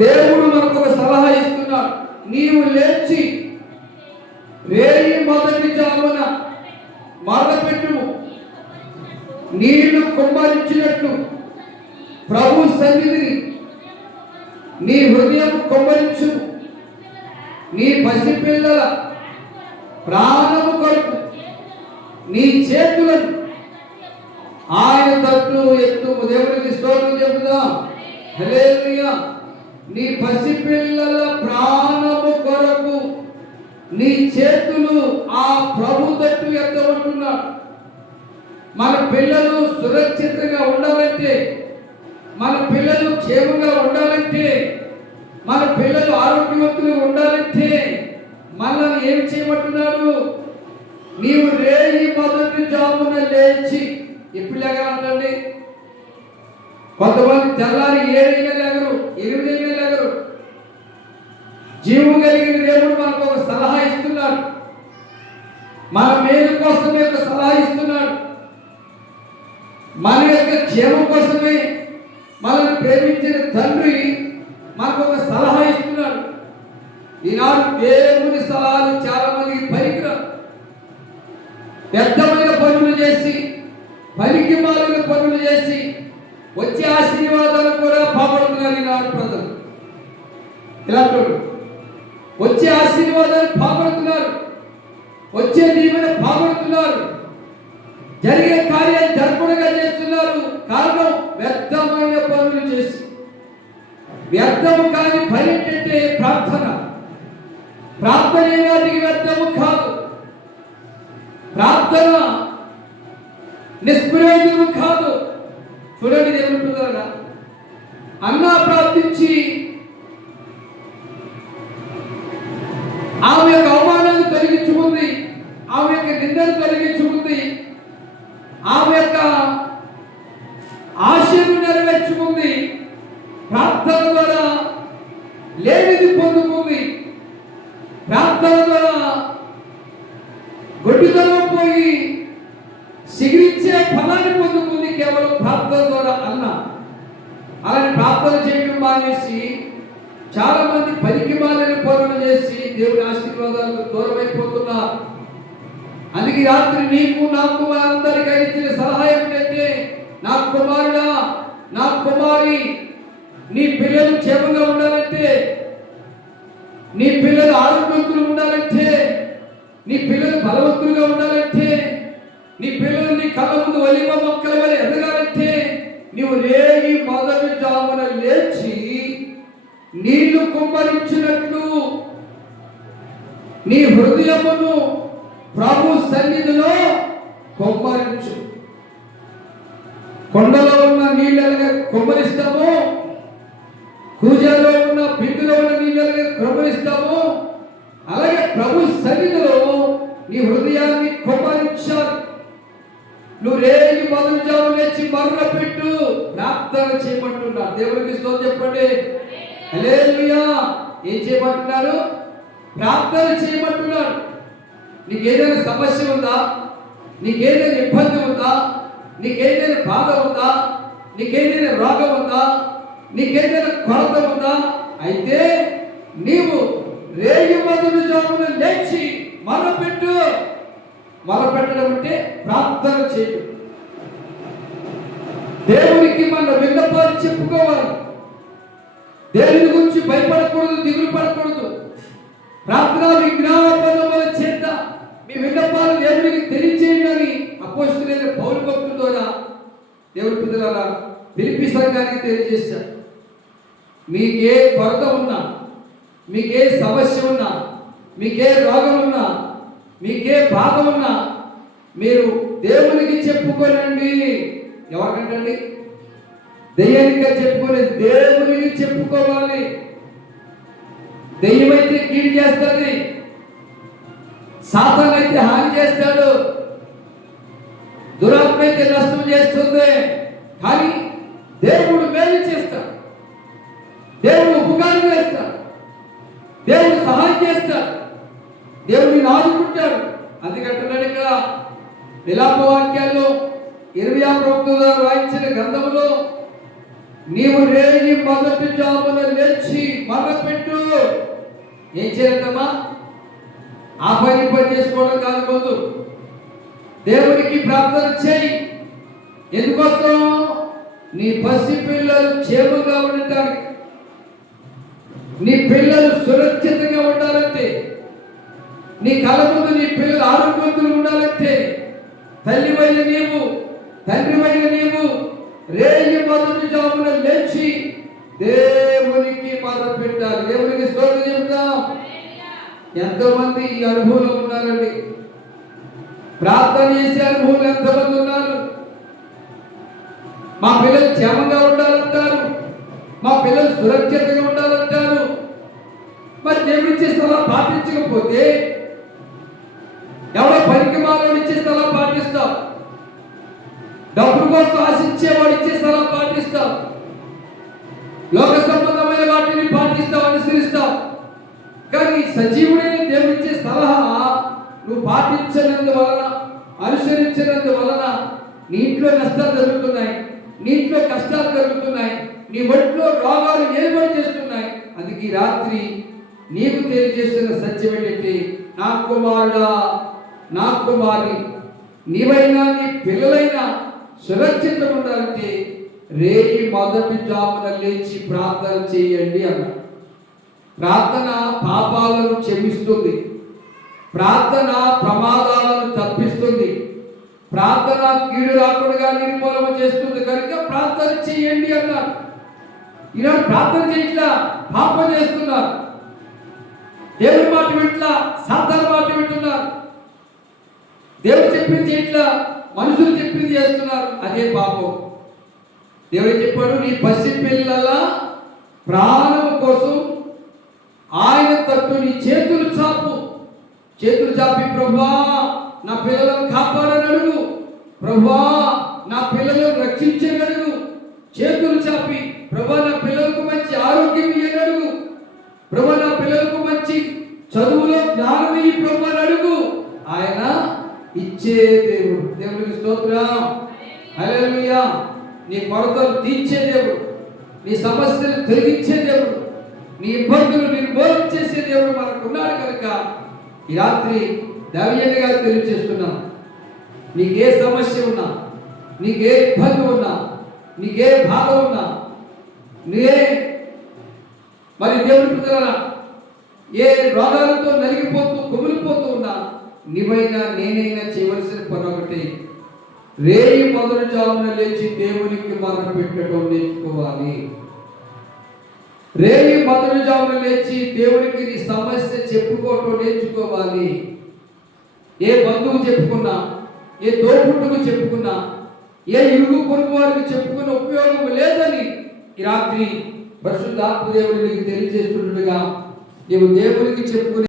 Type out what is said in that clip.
దేవుడు మనకు ఒక సలహా ఇస్తున్నాడు. నీవు లేచి రేయి మొదటి జామున మరపెట్టుము నీళ్ళు కుమ్మరించినట్లు ప్రభు సన్నిధిని నీ హృదయం కొమ్మరించు నీ పసిపిల్లల ప్రాణము కొరకు నీ చేతులను ఆయన తట్టు ఎత్తు దేవునికి స్తోత్రం చెబుదాం హల్లెలూయా. నీ పసిపిల్లల ప్రాణము కొరకు నీ చేతులు ఆ ప్రభు తట్టు ఎత్తబడుతున్నాడు. మన పిల్లలు సురక్షితంగా ఉండాలంటే మన పిల్లలు క్షేమంగా ఉండాలంటే మన పిల్లలు ఆరోగ్యవంతులు ఉండాలంటే మనల్ని ఏం చేయమంటున్నాడు? నీవు రేయి మొదటి జామున లేచి ఎప్పుడు లేగాలంటండి కొంతమంది తెల్లారి ఏడైనా లేగరు ఎనిమిదైనా లేగరు. జీవం కలిగిన దేవుడు మనకు ఒక సలహా ఇస్తున్నాడు. మన మేలు కోసమే ఒక సలహా ఇస్తున్నాడు. మన యొక్క క్షేమం కోసమే మనల్ని ప్రేమించిన తండ్రి మనకు ఒక సలహా ఇస్తున్నాడు. ఈనాడు దేవుని సలహాలు చాలా మందికి పరికరం పెద్ద వచ్చే ఆశీర్వాదాలు కూడా పాపడుతున్నారు ఈనాడు ప్రజలు ఇలా చూడు. వచ్చే ఆశీర్వాదాలు పాపడుతున్నారు వచ్చే దీవెన పాపడుతున్నారు జరిగే కార్యాలు జరపడగా చేస్తున్నారు. కారణం వ్యర్థమైన పనులు చేసి. వ్యర్థము కాని పని ఏంటంటే ప్రార్థన. ప్రార్థన ఏనాటికి వ్యర్థము కాదు. ప్రార్థన నిష్ప్రయోజనము కాదు. చూడండి ఏమంటున్నారా అన్న ప్రార్థించి ఆమె యొక్క అవమానాన్ని తొలగించుకుంది ఆమె యొక్క నిందను తొలగించుకుంది ఆమె యొక్క ఆశను నెరవేర్చుకుంది ప్రార్థన ద్వారా లేనిది పొందుకుంది ప్రార్థన ద్వారా గొడ్డితనం ప్రార్థన చేయడం మానేసి చాలా మంది పనికి మాలిన పనులు చేసి దేవుని ఆశీర్వాదాలకు దూరం అయిపోతున్నారు అందుకే రాత్రి నీకు నాకు అందరికీ ఇచ్చిన సలహా ఏమిటంటే నా కుమారుడా నా కుమారి నీ పిల్లలు క్షేమంగా ఉండాలంటే నీ పిల్లలు ఆరోగ్యవంతులు ఉండాలంటే నీ పిల్లలు బలవంతులుగా ఉండాలంటే నీ పిల్లలు నీ కళ్ళ ముందు వలిమ మొక్కల నీళ్ళు కుమ్మరించినట్లు నీ హృదయమును ప్రభు సన్నిధిలో కుమ్మరించు. కొండలో ఉన్న నీళ్ళగా కుమ్మరిస్తాము కూజాలో ఉన్న బిందులో ఉన్న నీళ్ళగా కుమ్మరిస్తాము అలాగే ప్రభు సన్నిధిలో నీ హృదయాన్ని కుమ్మరించాలి. నువ్వు రేగి మొదలు జాము లేచి మరల పెట్టు ప్రార్థన చేయమంటున్నా. దేవుడికి స్తోత్రం చెప్పండి. ఏం చేయమంటున్నారు ప్రార్థన చేయమంటున్నాడు నీకు ఏదైనా సమస్య ఉందా? నీకేదైనా ఇబ్బంది ఉందా? నీకేదైనా బాధ ఉందా? నీకేదైనా రోగం ఉందా? నీకేదైనా కొరత ఉందా? అయితే నీవు రేగి మొదలు జామున లేచి మొరపెట్టు. మొరపెట్టడం అంటే ప్రార్థన చేయడం దేవునికి మన విన్నపాలు చెప్పుకోవాలి. దేవుని గురించి భయపడకూడదు దిగులు పడకూడదు? ప్రార్థన విజ్ఞాన పదముల చేత మీ విన్నపాలు దేవునికి తెలియచేయండి అని అపోస్తులైన పౌరు భక్తుల ద్వారా దేవుడి పిల్లల పిలిపి సంఘానికి తెలియజేశారు. మీకే కొరత ఉన్నా మీకే సమస్య ఉన్నా మీకే రోగం ఉన్నా మీకే బాధ ఉన్నా మీరు దేవునికి చెప్పుకోనండి. ఎవరికంటండి? దెయ్యానికి చెప్పుకోలేదు దేవుని చెప్పుకోవాలి. దెయ్యమైతే కీడు చేస్తుంది. సాతాన్ అయితే హాని చేస్తాడు. దురాత్మ అయితే నష్టం చేస్తుంది. కానీ దేవుడు మేలు చేస్తాడు. దేవుడు ఉపకారం చేస్తాడు. దేవుడు సహాయం చేస్తాడు. దేవుడిని ఆదుకుంటాడు. అందుకంటున్నాడు ఇక్కడ విలాప వాక్యాల్లో ఇరవై ప్రభుత్వం వాయించిన గ్రంథంలో నీవు రేగి మొదటి జామున లేచి మొదలుపెట్టు ఏం చేద్దామా ఆ పని పని చేసుకోవడం కాదు ముందు దేవునికి ప్రార్థన చేయి. ఎందుకోసం? నీ పసి పిల్లలు క్షేమంగా ఉండటానికి. నీ పిల్లలు సురక్షితంగా ఉండాలంటే. నీ కళ ముందు నీ పిల్లలు ఆరోగ్యవంతులు ఉండాలంటే. తల్లివైన నీవు తండ్రివైన నీవు రేయి మొదటి జామున లేచి దేవునికి మొదలు పెట్టాలి దేవునికి స్తోత్రం చెప్తాం ఎంతో మంది ఈ అనుభవంలో ఉన్నారండి. ప్రార్థన చేసే అనుభవం ఎంతమంది ఉన్నారు. మా పిల్లలు క్షేమంగా ఉండాలంటారు. మా పిల్లలు సురక్షితంగా ఉండాలంటారు. మరి దేవుడు ఇచ్చే స్థలం పాటించకపోతే ఎవరో పనికి మాలో ఇచ్చే స్థలం పాటిస్తాం. డబ్బు కోసం ఆశించేవాడు ఇచ్చే స్థలం పాటిస్తాం. లోక సంబంధమైన వాటిని పాటిస్తాం అనుసరిస్తాం. కానీ సజీవుడైన దేవుడిచ్చే సలహా నువ్వు పాటించినందు వలన అనుసరించినందువలన నీ ఇంట్లో నష్టాలు జరుగుతున్నాయి నీ ఇంట్లో కష్టాలు జరుగుతున్నాయి నీ ఒంట్లో రోగాలు ఏర్పాటు చేస్తున్నాయి. అందుకే రాత్రి నీకు తెలియజేస్తున్న సత్యం ఏంటంటే నా కుమారుడా నా కుమారి నీవైనా నీ పిల్లలైనా సురక్షితంగా ఉండాలంటే రేయి మొదటి జామున లేచి ప్రార్థన చేయండి అన్న. ప్రార్థన పాపాలను క్షమిస్తుంది. ప్రార్థన ప్రమాదాలను తప్పిస్తుంది. ప్రార్థన కీడు రాకుండా నిర్మూలన చేస్తుంది. కనుక ప్రార్థన చేయండి అన్నారు ఈనాడు ప్రార్థన చేయట్లా పాపం చేస్తున్నారు. దేవుడి మాట వింట్లా సాధారణ మాట వింటున్నారు. దేవుడు చెప్పింది చేయట్లా మనుషులు చెప్పింది చేస్తున్నారు. అదే పాపం. దేవుడు చెప్పాడు? నీ పసి పిల్లల ప్రాణం కోసం ఆయన తట్టు నీ చేతులు చాపు. చేతులు చాపి ప్రభా నా పిల్లలను కాపాడని అడుగు. ప్రభా నా పిల్లలను రక్షించని అడుగు. చేతులు చాపి ప్రభా నా పిల్లలకు మంచి ఆరోగ్యం ఇయ్యని ప్రభా నా పిల్లలకు మంచి చదువులో జ్ఞానం ఇయ్యి ప్రభా అడుగు. ఆయన ఇచ్చే దేవుడు. స్తోత్రం. హల్లెలూయా. నీ కొరతలు తీర్చే దేవుడు. నీ సమస్యలు తొలగించే దేవుడు. నీ ఇబ్బందులు నిర్మూలన చేసే దేవుడు మనకు ఉన్నాడు కనుక ఈ రాత్రి దవ్యంగా గారు తెలియజేస్తున్నాం. నీకే సమస్య ఉన్నా నీకే ఇబ్బంది ఉన్నా నీకే బాధ ఉన్నా నీకే మరి దేవుడి పిల్లరా ఏ రోగాలతో నలిగిపోతూ కుమిలిపోతూ ఉన్నా నీవైనా నేనైనా చేయవలసిన పని ఒకటి రేయి మొదటి జామున లేచి దేవునికి మనం పెట్టడం నేర్చుకోవాలి. రేయి మొదటి జామున లేచి దేవునికి నీ సమస్య చెప్పుకోవటం నేర్చుకోవాలి. ఏ బంధువు చెప్పుకున్నా ఏ తోపుట్టుకు చెప్పుకున్నా ఏ ఇరుగు పొరుగు వారికి చెప్పుకున్న ఉపయోగం లేదని ఈ రాత్రి పరిశుద్ధాత్మ దేవుడికి తెలియజేస్తుండగా నీవు దేవునికి చెప్పుకుని